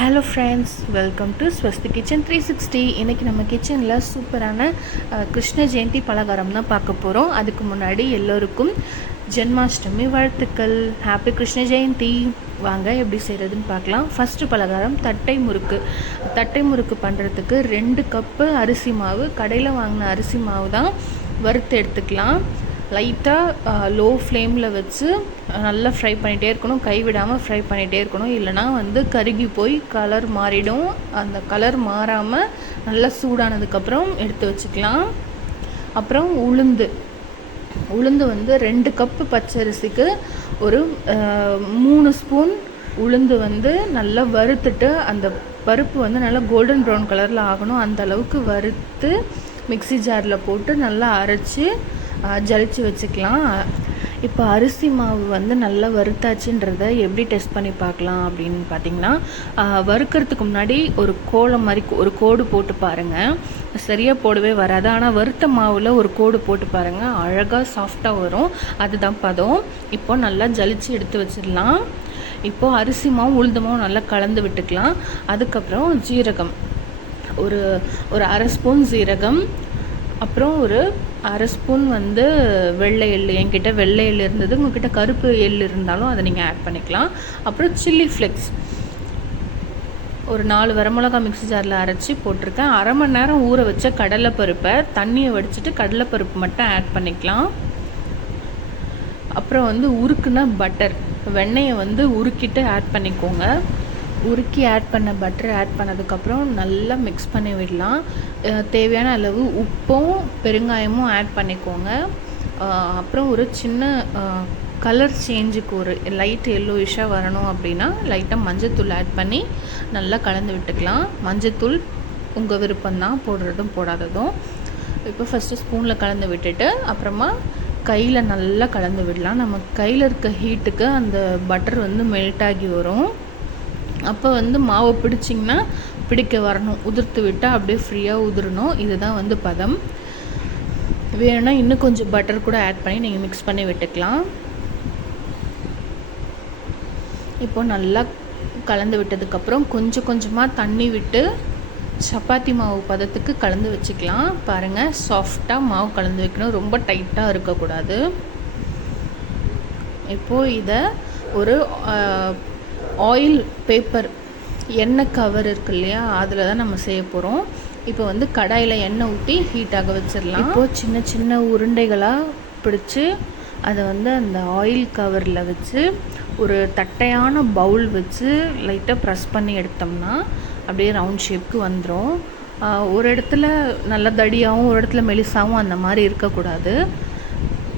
Hello friends, welcome to Swasti kitchen 360. இன்றைக்கி நம்ம கிச்சனில் சூப்பரான கிருஷ்ண ஜெயந்தி பலகாரம் தான் பார்க்க போகிறோம். அதுக்கு முன்னாடி எல்லோருக்கும் ஜென்மாஷ்டமி வாழ்த்துக்கள். ஹாப்பி கிருஷ்ண ஜெயந்தி. வாங்க எப்படி செய்கிறதுன்னு பார்க்கலாம். ஃபஸ்ட்டு பலகாரம் தட்டை முறுக்கு. தட்டை முறுக்கு பண்ணுறதுக்கு 2 கப்பு அரிசி மாவு, கடையில் வாங்கின அரிசி மாவு தான் வறுத்து எடுத்துக்கலாம். லைட்டாக லோ ஃப்ளேமில் வச்சு நல்லா ஃப்ரை பண்ணிகிட்டே இருக்கணும். கைவிடாமல் ஃப்ரை பண்ணிகிட்டே இருக்கணும், இல்லைனா கருகி போய் கலர் மாறிடும். அந்த கலர் மாறாமல் நல்லா சூடானதுக்கப்புறம் எடுத்து வச்சுக்கலாம். அப்புறம் உளுந்து 2 கப்பு பச்சரிசிக்கு ஒரு 3 ஸ்பூன் உளுந்து நல்லா வறுத்துட்டு, அந்த பருப்பு நல்லா கோல்டன் ப்ரௌன் கலரில் ஆகணும். அந்த அளவுக்கு வறுத்து மிக்ஸி ஜாரில் போட்டு நல்லா அரைச்சி ஜலிச்சு வச்சுக்கலாம். இப்போ அரிசி மாவு நல்லா வறுத்தாச்சுன்றதை எப்படி டெஸ்ட் பண்ணி பார்க்கலாம் அப்படின்னு பார்த்தீங்கன்னா, வறுக்கிறதுக்கு முன்னாடி ஒரு கோலம் மாதிரி ஒரு கோடு போட்டு பாருங்கள். சரியாக போடவே வராது, ஆனால் வறுத்த மாவில் ஒரு கோடு போட்டு பாருங்கள், அழகாக சாஃப்டாக வரும். அதுதான் பதம். இப்போ நல்லா ஜலிச்சு எடுத்து வச்சிடலாம். இப்போது அரிசி மாவும் உளுந்து மாவும் நல்லா கலந்து விட்டுக்கலாம். அதுக்கப்புறம் ஜீரகம் ஒரு 1/2 ஸ்பூன் ஜீரகம், அப்புறம் ஒரு 1/2 ஸ்பூன் வெள்ளை எள். என்கிட்ட வெள்ளை எள் இருந்தது, உங்ககிட்ட கருப்பு எள் இருந்தாலும் அதை நீங்கள் ஆட் பண்ணிக்கலாம். அப்புறம் சில்லி ஃப்ளெக்ஸ் ஒரு 4 வரமிளகா மிக்ஸி ஜாரில் அரைச்சி போட்டிருக்கேன். அரை மணி நேரம் ஊற வச்ச கடலைப்பருப்பை தண்ணியை வடிச்சிட்டு கடலைப்பருப்பு மட்டும் ஆட் பண்ணிக்கலாம். அப்புறம் உருக்குன பட்டர், வெண்ணெயை உருக்கிட்டு ஆட் பண்ணிக்கோங்க. உருக்கி ஆட் பண்ண பட்டரை ஆட் பண்ணதுக்கப்புறம் நல்லா மிக்ஸ் பண்ணி விடலாம். தேவையான அளவு உப்பும் பெருங்காயமும் ஆட் பண்ணிக்கோங்க. அப்புறம் ஒரு சின்ன கலர் சேஞ்சுக்கு ஒரு லைட் எல்லோயிஷாக வரணும் அப்படின்னா லைட்டாக மஞ்சத்தூள் ஆட் பண்ணி நல்லா கலந்து விட்டுக்கலாம். மஞ்சத்தூள் உங்கள் விருப்பம்தான், போடுறதும் போடாததும். இப்போ ஃபஸ்ட்டு ஸ்பூனில் கலந்து விட்டுட்டு அப்புறமா கையில் நல்லா கலந்து விடலாம். நம்ம கையில் இருக்க ஹீட்டுக்கு அந்த பட்டர் மெல்ட் ஆகி வரும். அப்போ மாவை பிடிச்சிங்கன்னா பிடிக்க வரணும், உதிர்த்து விட்டால் அப்படியே ஃப்ரீயாக உதிரணும். இதுதான் பதம். வேணும்னா இன்னும் கொஞ்சம் பட்டர் கூட ஆட் பண்ணி நீங்கள் மிக்ஸ் பண்ணி விட்டுக்கலாம். இப்போ நல்லா கலந்து விட்டதுக்கப்புறம் கொஞ்சம் கொஞ்சமாக தண்ணி விட்டு சப்பாத்தி மாவு பதத்துக்கு கலந்து வச்சுக்கலாம். பாருங்கள், சாஃப்டாக மாவு கலந்து வைக்கணும், ரொம்ப டைட்டாக இருக்கக்கூடாது. இப்போது இதை ஒரு ஆயில் பேப்பர், எண்ணெய் கவர் இருக்கு இல்லையா, அதில் தான் நம்ம செய்ய போகிறோம். இப்போ கடாயில் எண்ணெய் ஊற்றி ஹீட்டாக வச்சிடலாம். இப்போது சின்ன சின்ன உருண்டைகளாக பிடிச்சி அதை அந்த ஆயில் கவரில் வச்சு ஒரு தட்டையான பவுல் வச்சு லைட்டாக ப்ரெஸ் பண்ணி எடுத்தோம்னா அப்படியே ரவுண்ட் ஷேப்புக்கு வந்துடும். ஒரு இடத்துல நல்லா தடியாகவும் ஒரு இடத்துல மெலிசாகவும் அந்த மாதிரி இருக்கக்கூடாது.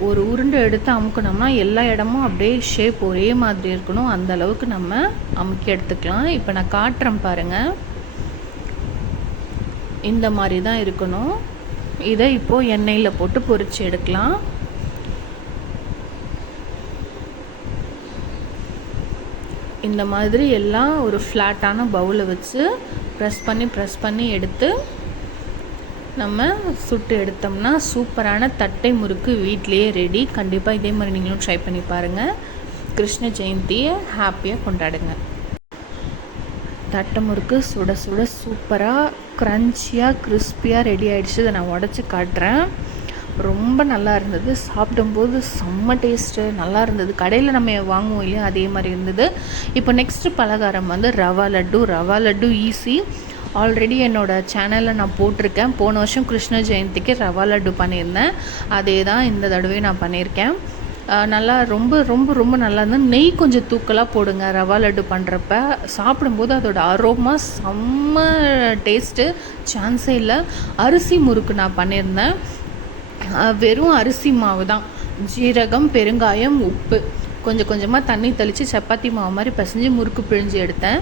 ஒரு உருண்டை எடுத்து அமுக்கணும்னா எல்லா இடமும் அப்படியே ஷேப் ஒரே மாதிரி இருக்கணும். அந்த அளவுக்கு நம்ம அமுக்கி எடுத்துக்கலாம். இப்போ நான் காட்டுறேன் பாருங்கள், இந்த மாதிரி தான் இருக்கணும். இதை இப்போது எண்ணெயில் போட்டு பொரிச்சு எடுக்கலாம். இந்த மாதிரி எல்லாம் ஒரு ஃப்ளாட்டான பவுலை வச்சு ப்ரெஸ் பண்ணி எடுத்து நம்ம சுட்டு எடுத்தோம்னா சூப்பரான தட்டை முறுக்கு வீட்டிலேயே ரெடி. கண்டிப்பாக இதே மாதிரி நீங்களும் ட்ரை பண்ணி பாருங்கள். கிருஷ்ண ஜெயந்தியை ஹாப்பியாக கொண்டாடுங்க. தட்டை முறுக்கு சுட சுட சூப்பராக க்ரன்ச்சியாக கிறிஸ்பியாக ரெடி ஆகிடுச்சு. இதை நான் உடச்சி காட்டுறேன். ரொம்ப நல்லா இருந்தது, சாப்பிடும்போது செம்ம டேஸ்ட்டு, நல்லா இருந்தது. கடையில் நம்ம வாங்குவோம் இல்லையா, அதே மாதிரி இருந்தது. இப்போ நெக்ஸ்ட்டு பலகாரம் ரவா லட்டு. ரவா லட்டு ஈஸி, ஆல்ரெடி என்னோடய சேனலில் நான் போட்டிருக்கேன். போன வருஷம் கிருஷ்ண ஜெயந்திக்கு ரவா லட்டு பண்ணியிருந்தேன், அதே தான் இந்த தடவை நான் பண்ணியிருக்கேன். நல்லா ரொம்ப ரொம்ப ரொம்ப நல்லா இருந்தது. நெய் கொஞ்சம் தூக்கலாக போடுங்க ரவா லட்டு பண்ணுறப்ப. சாப்பிடும்போது அதோட அரோமா செம்ம டேஸ்ட்டு, சான்ஸே இல்லை. அரிசி முறுக்கு நான் பண்ணியிருந்தேன். வெறும் அரிசி மாவு தான், ஜீரகம், பெருங்காயம், உப்பு, கொஞ்சம் கொஞ்சமாக தண்ணி தெளித்து சப்பாத்தி மாவு மாதிரி பிசைஞ்சு முறுக்கு பிழிஞ்சு எடுத்தேன்.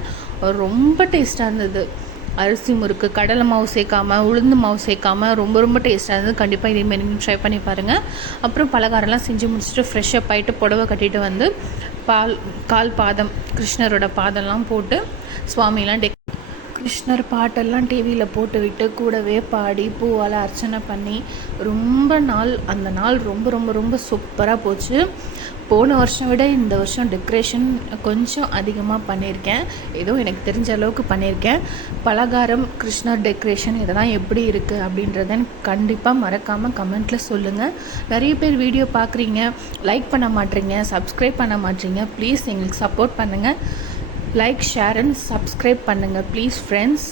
ரொம்ப டேஸ்ட்டாக இருந்தது. அரிசி முறுக்கு கடலை மாவு சேர்க்காமல் உளுந்து மாவு சேர்க்காமல் ரொம்ப ரொம்ப டேஸ்ட்டாக இருந்தது. கண்டிப்பாக இதேமாரி நீங்கள் ட்ரை பண்ணி பாருங்கள். அப்புறம் பலகாரம்லாம் செஞ்சு முடிச்சுட்டு ஃப்ரெஷ்ஷப் ஆகிட்டு புடவை கட்டிட்டு கால் பாதம் கிருஷ்ணரோட பாதம்லாம் போட்டு சுவாமிலாம் கிருஷ்ணர் பாட்டெல்லாம் டிவியில் போட்டுவிட்டு கூடவே பாடி பூவால் அர்ச்சனை பண்ணி ரொம்ப நாள் அந்த நாள் ரொம்ப ரொம்ப ரொம்ப சூப்பராக போச்சு. போன வருஷம் விட இந்த வருஷம் டெக்கரேஷன் கொஞ்சம் அதிகமாக பண்ணியிருக்கேன். ஏதோ எனக்கு தெரிஞ்ச அளவுக்கு பண்ணியிருக்கேன். பலகாரம், கிருஷ்ணர் டெக்கரேஷன் இதெல்லாம் எப்படி இருக்குது அப்படின்றத கண்டிப்பாக மறக்காமல் கமெண்ட்டில் சொல்லுங்கள். நிறைய பேர் வீடியோ பார்க்குறீங்க, லைக் பண்ண மாட்டீங்க, சப்ஸ்கிரைப் பண்ண மாட்டீங்க. ப்ளீஸ் எங்களுக்கு சப்போர்ட் பண்ணுங்கள். லைக், ஷேர் அண்ட் சப்ஸ்கிரைப் பண்ணுங்கள் ப்ளீஸ் ஃப்ரெண்ட்ஸ்.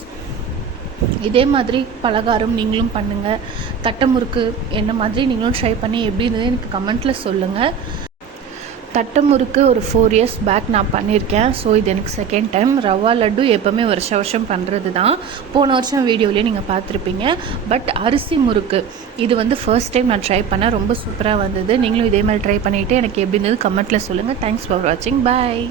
இதே மாதிரி பலகாரம் நீங்களும் பண்ணுங்கள். தட்டை முறுக்கு என்ன மாதிரி நீங்களும் ட்ரை பண்ணி எப்படி இருந்தது எனக்கு கமெண்ட்டில் சொல்லுங்கள். தட்டை முறுக்கு ஒரு 4 years பேக் நான் பண்ணியிருக்கேன். ஸோ இது எனக்கு செகண்ட் டைம். ரவா லட்டு எப்போவுமே வருஷம் பண்ணுறது தான். போன வருஷம் வீடியோலேயே நீங்கள் பார்த்துருப்பீங்க. பட் அரிசி முறுக்கு இது வந்து ஃபர்ஸ்ட் டைம் நான் ட்ரை பண்ணேன். ரொம்ப சூப்பராக வந்தது. நீங்களும் இதே மாதிரி ட்ரை பண்ணிவிட்டு எனக்கு எப்படி இருந்தது கமெண்ட்டில் சொல்லுங்கள். தேங்க்ஸ் ஃபார் வாட்சிங். பாய்.